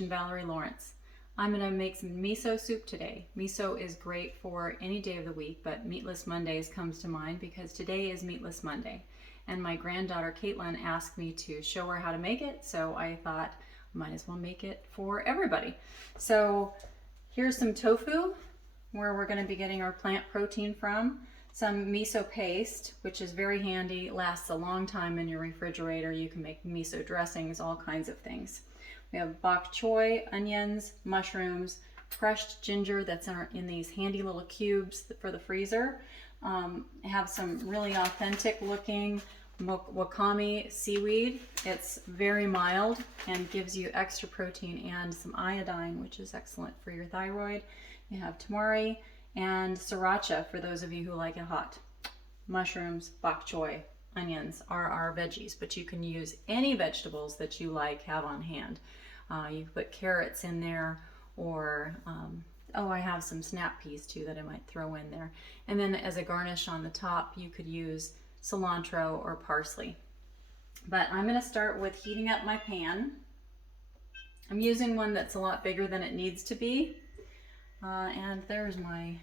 Valerie Lawrence. I'm going to make some miso soup today. Miso is great for any day of the week, but Meatless Mondays comes to mind because today is Meatless Monday. And my granddaughter Caitlin asked me to show her how to make it, so I thought I might as well make it for everybody. So here's some tofu, where we're going to be getting our plant protein from. Some miso paste, which is very handy, lasts a long time in your refrigerator. You can make miso dressings, all kinds of things. We have bok choy, onions, mushrooms, crushed ginger that's in these handy little cubes for the freezer. Have some really authentic looking wakame seaweed. It's very mild and gives you extra protein and some iodine, which is excellent for your thyroid. You have tamari and sriracha for those of you who like it hot. Mushrooms, bok choy, onions are our veggies, but you can use any vegetables that you have on hand. You can put carrots in there, or I have some snap peas too that I might throw in there. And then as a garnish on the top, you could use cilantro or parsley. But I'm going to start with heating up my pan. I'm using one that's a lot bigger than it needs to be. And there's my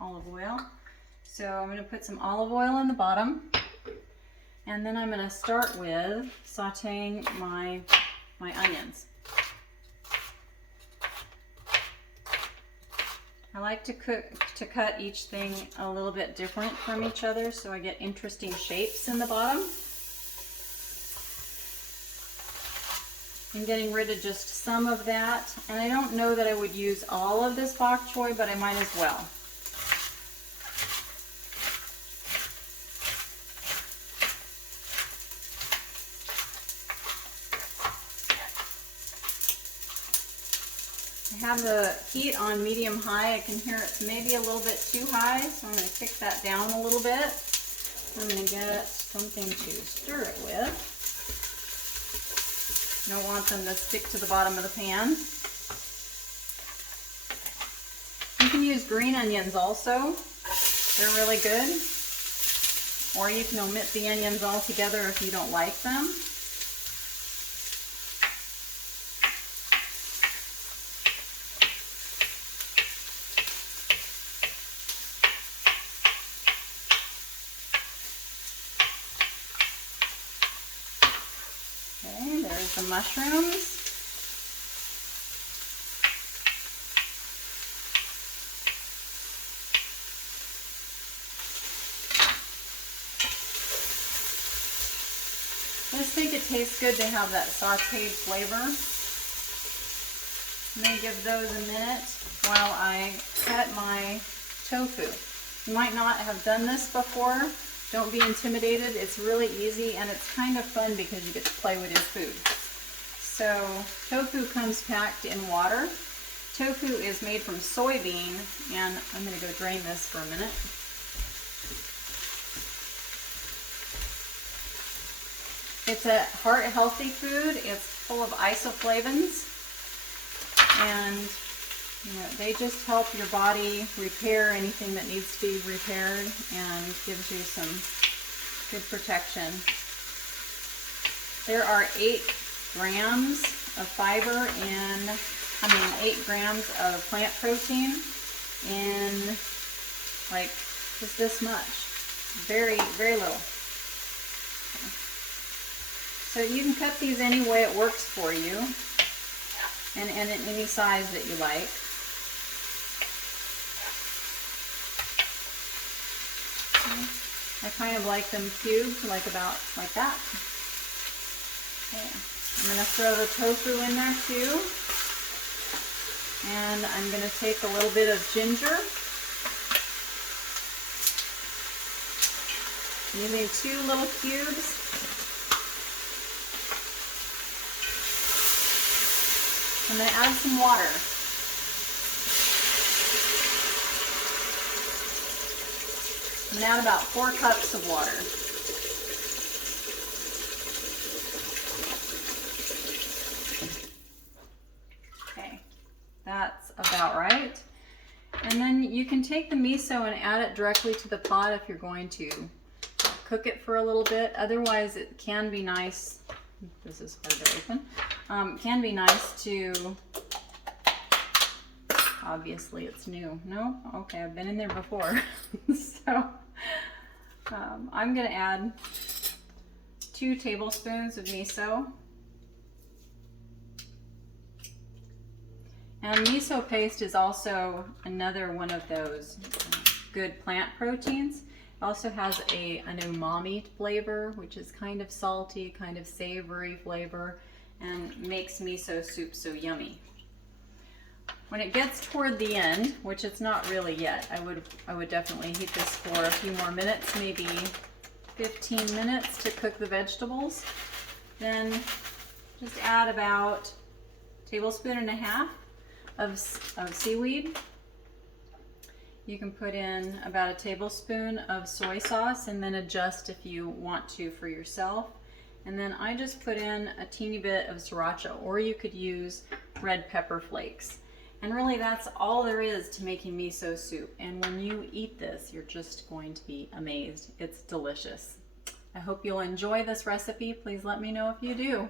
olive oil. So I'm going to put some olive oil in the bottom. And then I'm going to start with sauteing my onions. I like to cut each thing a little bit different from each other so I get interesting shapes in the bottom. I'm getting rid of just some of that, and I don't know that I would use all of this bok choy, but I might as well. I have the heat on medium-high. I can hear it's maybe a little bit too high, so I'm going to kick that down a little bit. I'm going to get something to stir it with. I don't want them to stick to the bottom of the pan. You can use green onions also. They're really good. Or you can omit the onions altogether if you don't like them. Okay, there's the mushrooms. I just think it tastes good to have that sauteed flavor. I'm going to give those a minute while I cut my tofu. You might not have done this before. Don't be intimidated. It's really easy and it's kind of fun because you get to play with your food. So tofu comes packed in water. Tofu is made from soybean, and I'm going to go drain this for a minute. It's a heart-healthy food. It's full of isoflavones, and they just help your body repair anything that needs to be repaired and gives you some good protection. There are 8 grams of fiber in, 8 grams of plant protein in just this much. Very, very little. So you can cut these any way it works for you, and in any size that you like. I kind of like them cubed, like that. Okay. I'm going to throw the tofu in there too. And I'm going to take a little bit of ginger. I'm using 2 little cubes. I'm going to add some water. I'm going to add about 4 cups of water. Okay, that's about right. And then you can take the miso and add it directly to the pot if you're going to cook it for a little bit. Otherwise, it can be nice This is hard to open. Can be nice to, obviously it's new. No? Okay, I've been in there before. So I'm going to add 2 tablespoons of miso. And miso paste is also another one of those good plant proteins. It also has an umami flavor, which is kind of salty, kind of savory flavor, and makes miso soup so yummy. When it gets toward the end, which it's not really yet, I would definitely heat this for a few more minutes, maybe 15 minutes to cook the vegetables. Then just add about 1.5 tablespoons of seaweed. You can put in about 1 tablespoon of soy sauce and then adjust if you want to for yourself. And then I just put in a teeny bit of sriracha, or you could use red pepper flakes. And really that's all there is to making miso soup. And when you eat this, you're just going to be amazed. It's delicious. I hope you'll enjoy this recipe. Please let me know if you do.